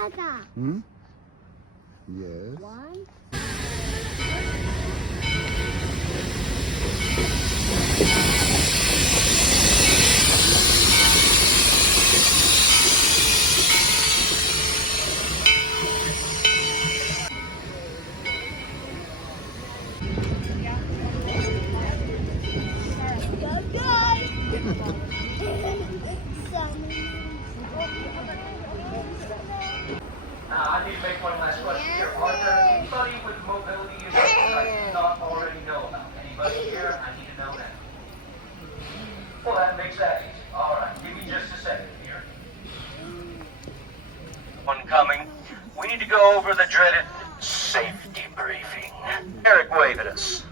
Dada. Hmm? Yes. One. I need to make one last question here. Are there anybody with mobility issues I do not already know about? Anybody here? I need to know that. Well, that makes that easy. All right, give me just a second here. One coming. We need to go over the dreaded safety briefing. Eric, wave at us.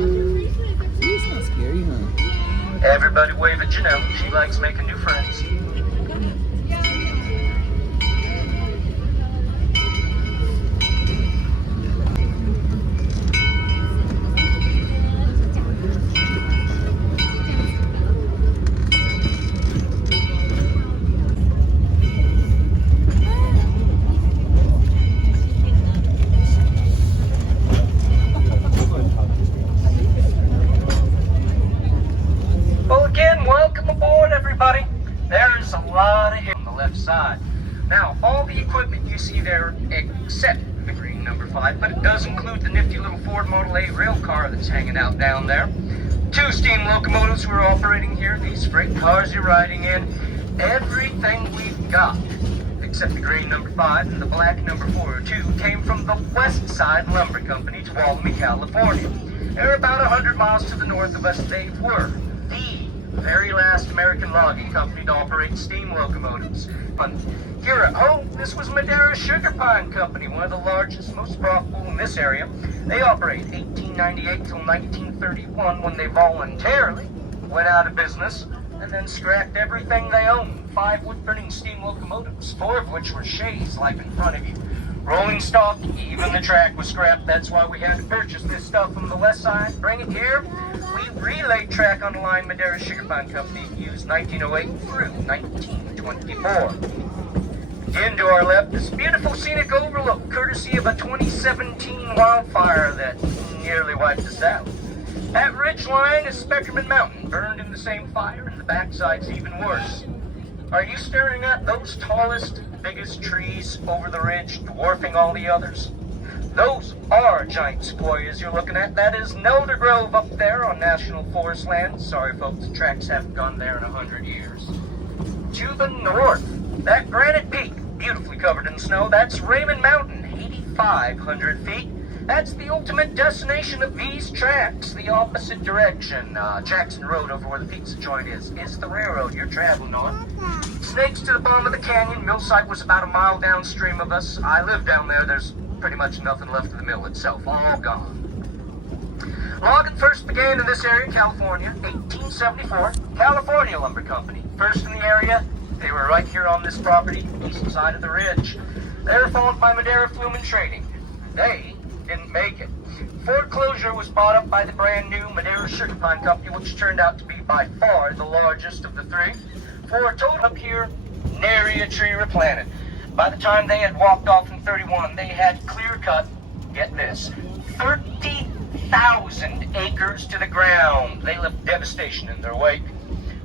It's not scary, huh? Everybody wave at Janelle. She likes making new friends. Well, again, welcome aboard, everybody. There is a lot of on the left side. Now, all the equipment you see there, except the green number 5, but it does include the nifty little Ford Model A rail car that's hanging out down there. 2 steam locomotives we're operating here. These freight cars you're riding in. Everything we've got, except the green number 5 and the black number 402, came from the West Side Lumber Company, Tuolumne, California. They're about 100 miles to the north of us. They were the very last American logging company to operate steam locomotives. Here at home, this was Madera Sugar Pine Company, one of the largest, most profitable in this area. They operated 1898 till 1931, when they voluntarily went out of business and then scrapped everything they owned. 5 wood-burning steam locomotives, 4 of which were shays like in front of you. Rolling stock, even the track was scrapped. That's why we had to purchase this stuff from the west side, bring it here. We relayed track on the line Madera Sugar Pine Company used 1908 through 1924. Again, to our left, this beautiful scenic overlook, courtesy of a 2017 wildfire that nearly wiped us out. That ridge line is Spectrum Mountain, burned in the same fire, and the backside's even worse. Are you staring at those tallest, biggest trees over the ridge, dwarfing all the others? Those are giant sequoias you're looking at. That is Elder Grove up there on National Forest land. Sorry, folks, the tracks haven't gone there in 100 years. To the north, that granite peak, beautifully covered in snow, that's Raymond Mountain, 8,500 feet. That's the ultimate destination of these tracks, the opposite direction. Jackson Road, over where the pizza joint is the railroad you're traveling on. Snakes to the bottom of the canyon. Mill site was about a mile downstream of us. I live down there. There's pretty much nothing left of the mill itself, all gone. Logging first began in this area in California, 1874. California Lumber Company, first in the area. They were right here on this property, east side of the ridge. They were followed by Madera Flume and Trading. They didn't make it. Foreclosure was bought up by the brand new Madera Sugar Pine Company, which turned out to be by far the largest of the 3. For a total up here, nary a tree replanted. By the time they had walked off in 31, they had clear cut, get this, 30,000 acres to the ground. They left devastation in their wake.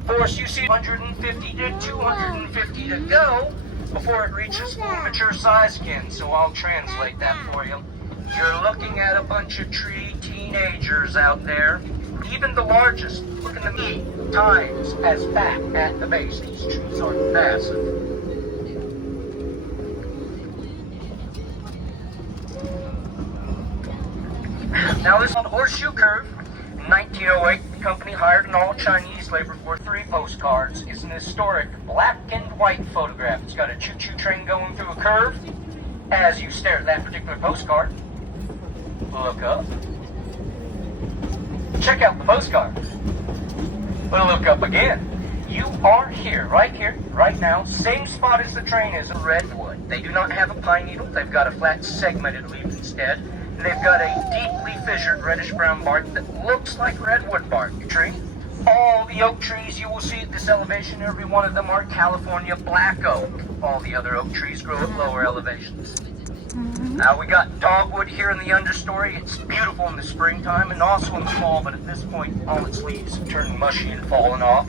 Of course, you see 150 to 250 to go before it reaches full mature size again, so I'll translate that for you. You're looking at a bunch of tree teenagers out there. Even the largest, look at the 8 times as fat at the base. These trees are massive. Now this is called Horseshoe Curve. In 1908, the company hired an all-Chinese labor for 3 postcards. It's an historic black and white photograph. It's got a choo-choo train going through a curve. As you stare at that particular postcard, look up. Check out the postcard. We'll look up again. You are here, right now, same spot as the train is in Redwood. They do not have a pine needle. They've got a flat segmented leaf instead. And they've got a deeply fissured reddish-brown bark that looks like redwood bark tree. All the oak trees you will see at this elevation, every one of them are California black oak. All the other oak trees grow at lower elevations. Now we got dogwood here in the understory. It's beautiful in the springtime and also in the fall, but at this point all its leaves have turned mushy and fallen off.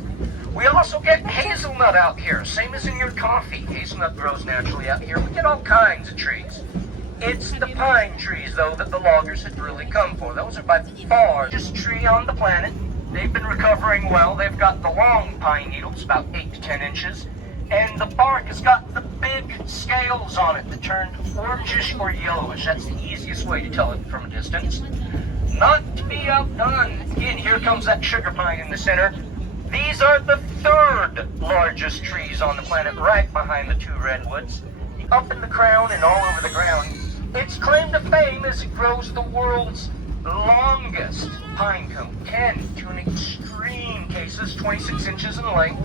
We also get hazelnut out here, same as in your coffee. Hazelnut grows naturally out here. We get all kinds of trees. It's the pine trees, though, that the loggers had really come for. Those are by far the largest tree on the planet. They've been recovering well. They've got the long pine needles, about 8 to 10 inches, and the bark has got the big scales on it that turn orangish or yellowish. That's the easiest way to tell it from a distance. Not to be outdone. Again, here comes that sugar pine in the center. These are the third largest trees on the planet, right behind the 2 redwoods. Up in the crown and all over the ground, its claim to fame as it grows the world's longest pine cone, 10 to an extreme cases, 26 inches in length.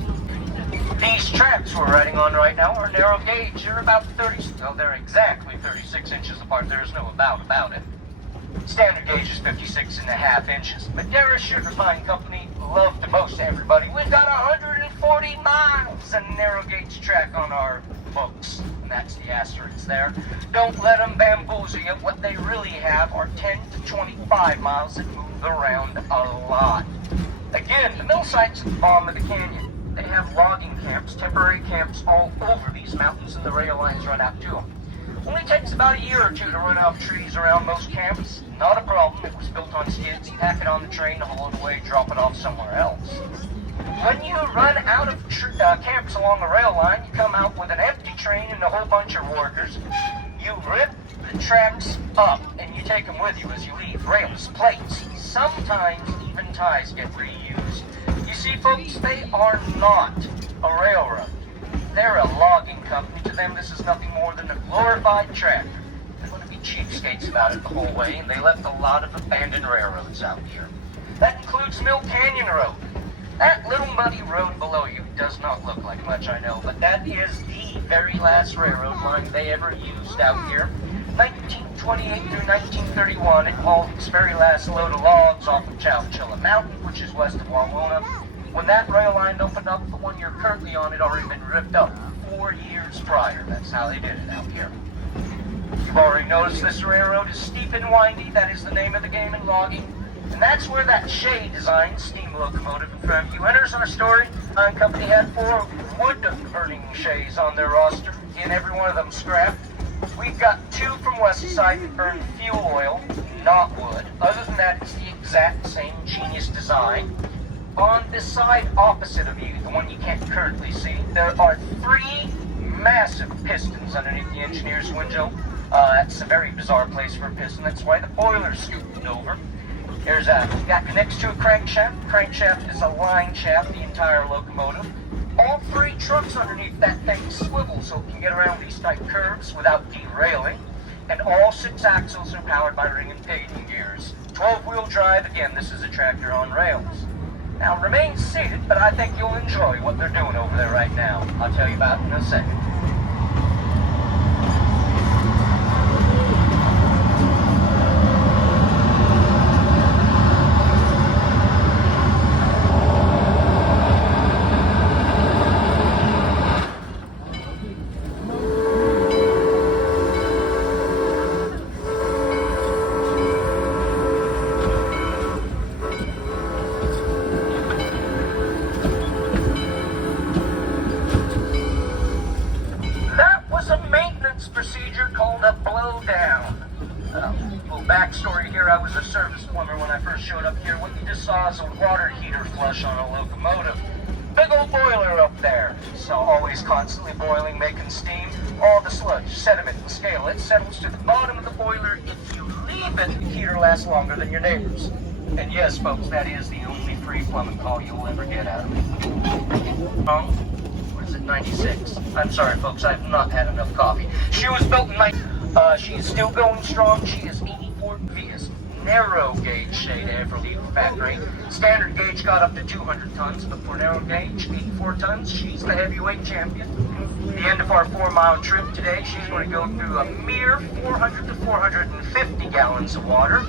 These tracks we're riding on right now are narrow gauge. They're about 30, well, they're exactly 36 inches apart. There's no about it. Standard gauge is 56.5 inches. Madera Sugar Pine Company love to boast to everybody. We've got 140 miles of narrow gauge track on our books. And that's the asterisk there. Don't let them bamboozle you. What they really have are 10 to 25 miles that move around a lot. Again, the mill site's at the bottom of the canyon. They have logging camps, temporary camps all over these mountains, and the rail lines run out to them. Only takes about a year or 2 to run out trees around most camps. Not a problem. It was built on skids. You pack it on the train, haul it away, drop it off somewhere else. When you run out of camps along the rail line, you come out with an empty train and a whole bunch of workers. You rip the tracks up and you take them with you as you leave. Rails, plates, sometimes even ties get reused. You see, folks, they are not a railroad. They're a logging company. To them, this is nothing more than a glorified tractor. They're going to be cheapskates about it the whole way, and they left a lot of abandoned railroads out here. That includes Mill Canyon Road. That little muddy road below you does not look like much, I know, but that is the very last railroad line they ever used out here. 1928 through 1931, it hauled its very last load of logs off of Chowchilla Mountain, which is west of Wawona. When that rail line opened up, the one you're currently on had already been ripped up 4 years prior. That's how they did it out here. You've already noticed this railroad is steep and windy. That is the name of the game in logging. And that's where that Shea design steam locomotive in front of you enters our story. Our company had 4 wood-burning Shays on their roster, and every one of them scrapped. We've got 2 from Westside that burn fuel oil, not wood. Other than that, it's the exact same genius design. On the side opposite of you, the one you can't currently see, there are 3 massive pistons underneath the engineer's window. That's a very bizarre place for a piston. That's why the boiler's scooped over. That connects to a crankshaft. Crankshaft is a line shaft, the entire locomotive. All 3 trucks underneath that thing swivel so it can get around these tight curves without derailing. And all 6 axles are powered by ring and pinion gears. 12-wheel drive, again, this is a tractor on rails. Now, remain seated, but I think you'll enjoy what they're doing over there right now. I'll tell you about it in a second. Procedure called a blowdown. Little backstory here, I was a service plumber when I first showed up here. What you just saw is a water heater flush on a locomotive. Big old boiler up there. So always constantly boiling, making steam. All the sludge, sediment, and scale, it settles to the bottom of the boiler. If you leave it, the heater lasts longer than your neighbor's. And yes, folks, that is the only free plumbing call you'll ever get out of me. 96. I'm sorry, folks, I have not had enough coffee. She was built in she is still going strong. She is 84 VS, narrow gauge say to ever leave the factory. Standard gauge got up to 200 tons, but for narrow gauge, 84 tons, she's the heavyweight champion. At the end of our 4-mile trip today, she's going to go through a mere 400 to 450 gallons of water.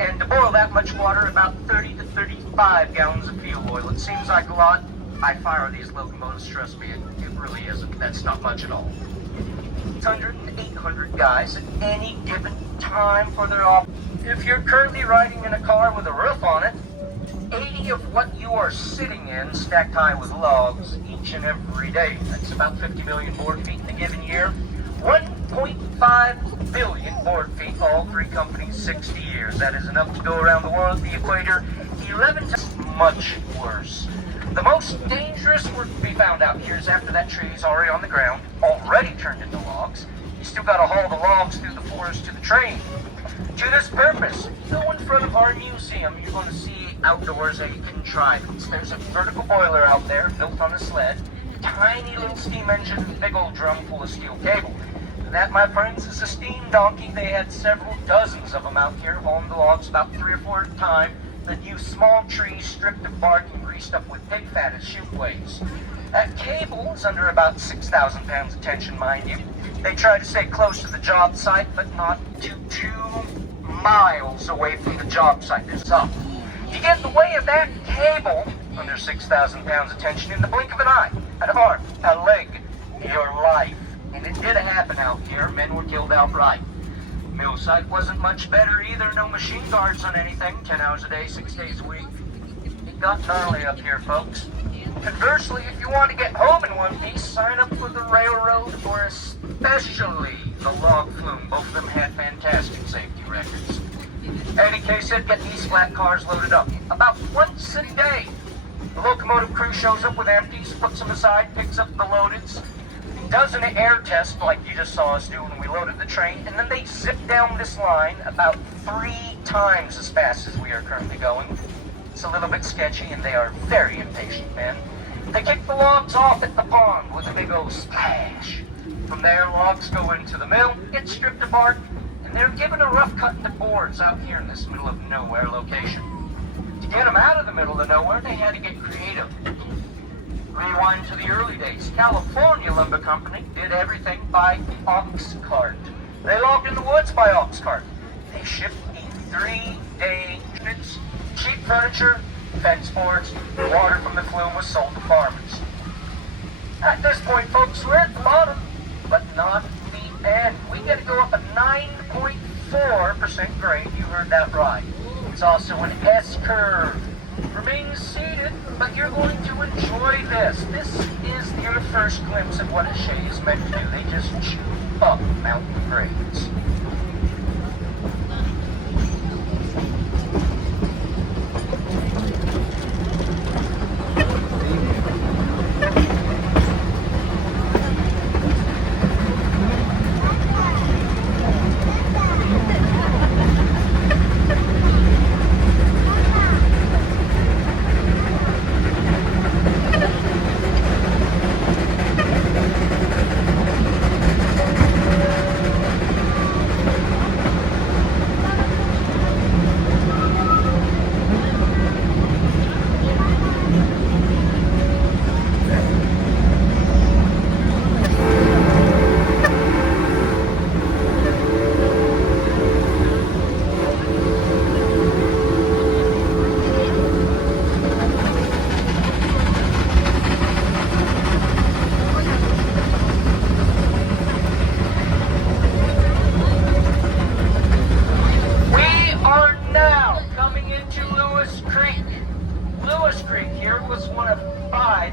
And to boil that much water, about 30 to 35 gallons of fuel oil. It seems like a lot. I fire these locomotives, trust me, it really isn't. That's not much at all. 600 and 800 guys at any given time for their off. If you're currently riding in a car with a roof on it, 80 of what you are sitting in stacked high with logs each and every day. That's about 50 million board feet in a given year. 1.5 billion board feet, all three companies, 60 years. That is enough to go around the world, the equator, 11 times. Much worse. The most dangerous work to be found out here is after that tree is already on the ground, already turned into logs. You still got to haul the logs through the forest to the train. To this purpose, go in front of our museum, you're going to see outdoors a contrivance. There's a vertical boiler out there built on a sled, tiny little steam engine, big old drum full of steel cable. That, my friends, is a steam donkey. They had several dozens of them out here hauling the logs, about 3 or 4 at a time, that use small trees stripped of bark and greased up with pig fat as shoe blades. That cable is under about 6,000 pounds of tension, mind you. They try to stay close to the job site, but not to 2 miles away from the job site. There's up. You get in the way of that cable, under 6,000 pounds of tension, in the blink of an eye, an arm, a leg, your life. And it did happen out here. Men were killed outright. Mill site wasn't much better either. No machine guards on anything. 10 hours a day, 6 days a week. It got gnarly up here, folks. Conversely, if you want to get home in one piece, sign up for the railroad or especially the log flume. Both of them had fantastic safety records. In any case, they'd get these flat cars loaded up about once a day. The locomotive crew shows up with empties, puts them aside, picks up the loadeds, does an air test like you just saw us do when we loaded the train, and then they zip down this line about 3 times as fast as we are currently going. It's a little bit sketchy, and they are very impatient men. They kick the logs off at the pond with a big old splash. From there, logs go into the mill, get stripped of bark, and they're given a rough cut into boards out here in this middle of nowhere location. To get them out of the middle of nowhere, they had to get creative. Rewind to the early days. California Lumber Company did everything by ox cart. They logged in the woods by ox cart. They shipped in 3-day shipments. Cheap furniture, fence boards, water from the flume was sold to farmers. At this point, folks, we're at the bottom, but not the end. We get to go up a 9.4% grade. You heard that right. It's also an S-curve. Remain seated, but you're going to enjoy this. This is your first glimpse of what a Shea is meant to do. They just chew up mountain grades.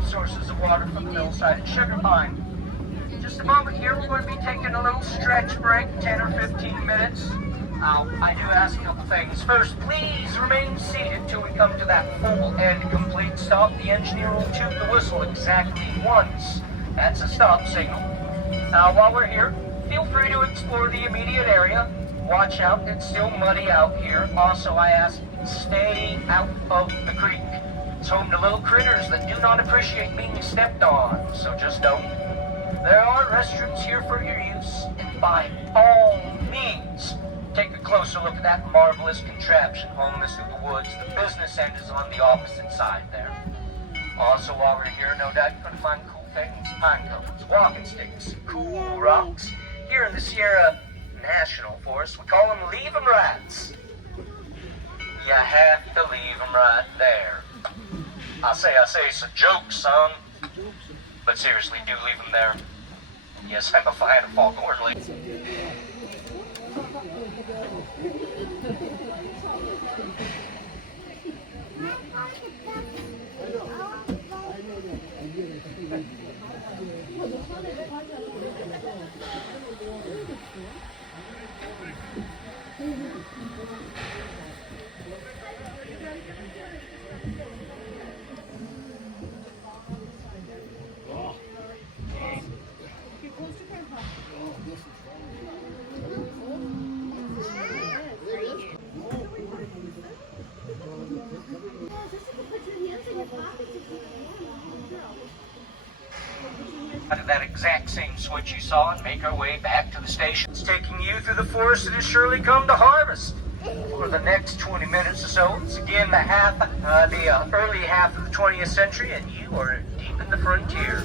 Sources of water from the hillside at Sugar Pine. In just a moment here, we're going to be taking a little stretch break, 10 or 15 minutes. I do ask a couple things. First, please remain seated till we come to that full and complete stop. The engineer will toot the whistle exactly once. That's a stop signal. Now, while we're here, feel free to explore the immediate area. Watch out, it's still muddy out here. Also, I ask, stay out of the creek. It's home to little critters that do not appreciate being stepped on, so just don't. There are restrooms here for your use, and by all means, take a closer look at that marvelous contraption hauling us through the woods. The business end is on the opposite side there. Also, while we're here, no doubt you're going to find cool things: pine cones, walking sticks, cool rocks. Here in the Sierra National Forest, we call them leave 'em rats. You have to leave 'em right there. I say, it's a joke, son. But seriously, do leave 'em there. Yes, I'm a fan of foghorn leaves. Out of that exact same switch you saw and make our way back to the station. It's taking you through the forest that has surely come to harvest. For the next 20 minutes or so, it's again the early half of the 20th century, and you are deep in the frontier.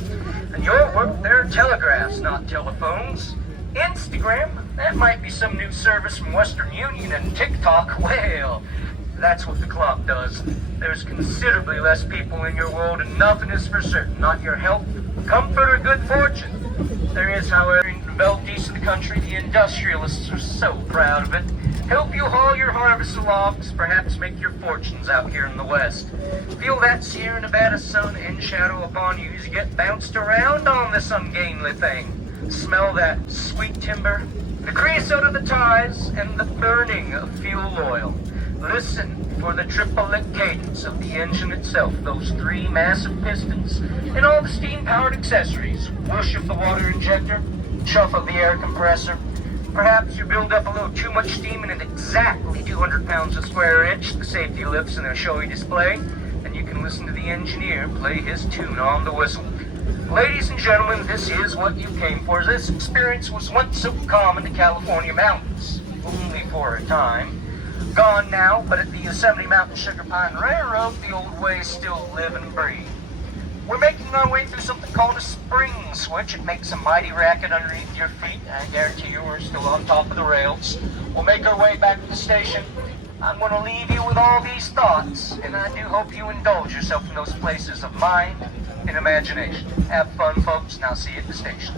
And your work, there are telegraphs, not telephones. Instagram, that might be some new service from Western Union, and TikTok, well, that's what the clock does. There's considerably less people in your world, and nothing is for certain, not your health, comfort, or good fortune. There is, however, in the developed east of the country, the industrialists are so proud of it. Help you haul your harvest logs, perhaps make your fortunes out here in the west. Feel that Sierra Nevada sun and shadow upon you as you get bounced around on this ungainly thing. Smell that sweet timber, the creosote of the ties, and the burning of fuel oil. Listen for the triplet cadence of the engine itself, those three massive pistons, and all the steam-powered accessories. Whoosh of the water injector, chuff of the air compressor. Perhaps you build up a little too much steam in at exactly 200 pounds a square inch, the safety lifts in their showy display, and you can listen to the engineer play his tune on the whistle. Ladies and gentlemen, this is what you came for. This experience was once so common to California mountains, only for a time. Gone now, but at the Yosemite Mountainsugarpinerailroad, the old ways still live and breathe. We're making our way through something called a spring switch. It makes a mighty racket underneath your feet. I guarantee you we're still on top of the rails. We'll make our way back to the station. I'm going to leave you with all these thoughts, and I do hope you indulge yourself in those places of mind and imagination. Have fun, folks, and I'll see you at the station.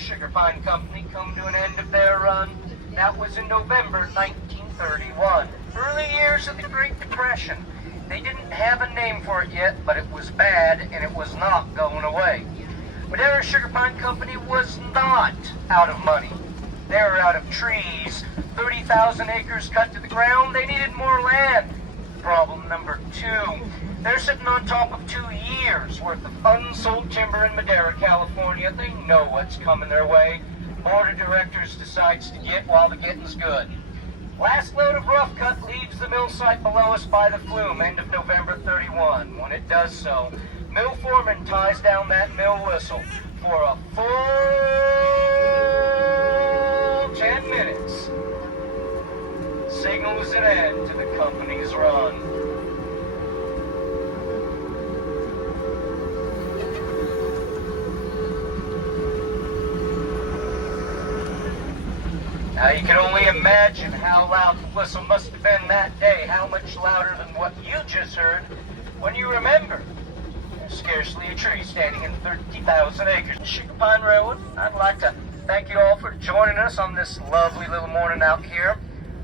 Sugar Pine Company come to an end of their run. That was in November 1931. Early years of the Great Depression. They didn't have a name for it yet, but it was bad and it was not going away. Madera Sugar Pine Company was not out of money. They were out of trees. 30,000 acres cut to the ground. They needed more land. Problem number two. They're sitting on top of 2 years worth of unsold timber in Madera, California. They know what's coming their way. Board of directors decides to get while the getting's good. Last load of rough cut leaves the mill site below us by the flume, end of November 31. When it does so, mill foreman ties down that mill whistle for a full 10 minutes. Signals an end to the company's run. Now you can only imagine how loud the whistle must have been that day, how much louder than what you just heard when you remember there's scarcely a tree standing in 30,000 acres. Sugar Pine Railroad, I'd like to thank you all for joining us on this lovely little morning out here.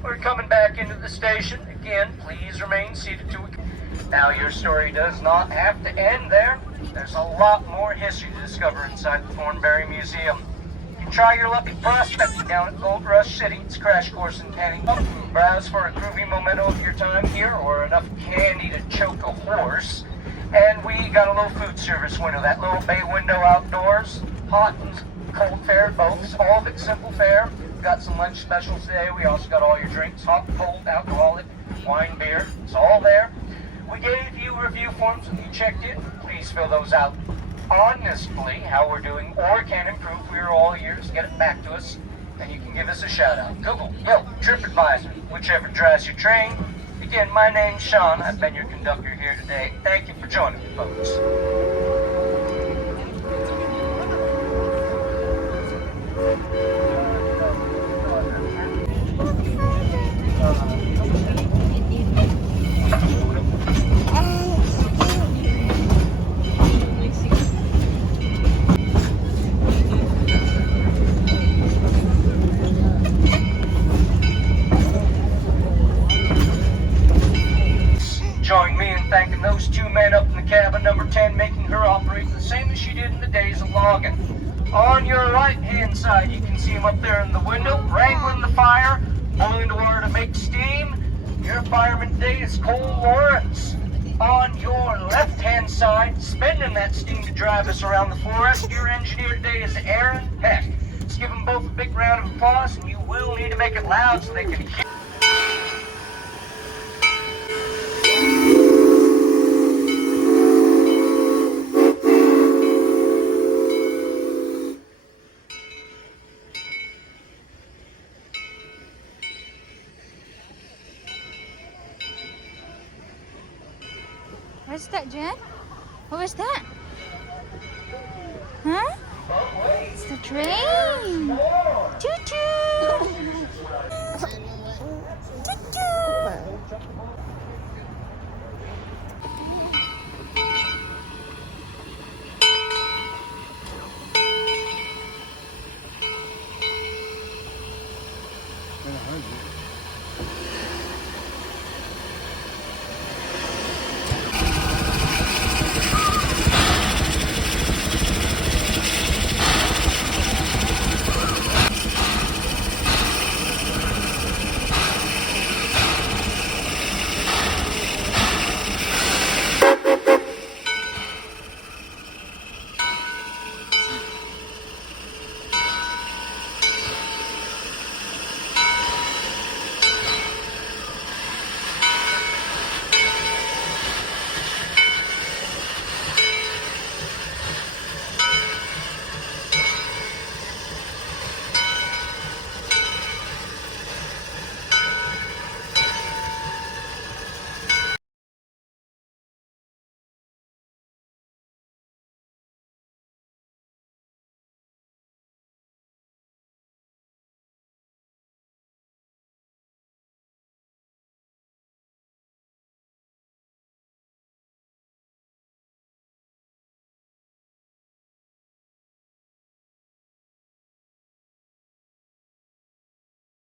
We're coming back into the station. Again, please remain seated till we come. Now your story does not have to end there. There's a lot more history to discover inside the Thornberry Museum. Try your lucky prospecting down at Gold Rush City. It's a crash course in panning. Browse for a groovy memento of your time here or enough candy to choke a horse. And we got a little food service window, that little bay window outdoors. Hot and cold fare, both. All of it simple fare. We've got some lunch specials today. We also got all your drinks, hot, cold, alcoholic, wine, beer. It's all there. We gave you review forms when you checked in. Please fill those out honestly, how we're doing, or can improve. We're all ears. Get it back to us, and you can give us a shout out. Google, Yelp, TripAdvisor, whichever drives your train. Again, my name's Sean. I've been your conductor here today. Thank you for joining me, folks. Join me in thanking those two men up in the cabin number 10, making her operate the same as she did in the days of logging. On your right-hand side, you can see them up there in the window, wrangling the fire, boiling the water to make steam. Your fireman today is Cole Lawrence. On your left-hand side, spinning that steam to drive us around the forest, your engineer today is Aaron Peck. Let's give them both a big round of applause, and you will need to make it loud so they can hear. What's that, Jen? What was that? Huh? It's the train. Choo-choo. Choo-choo.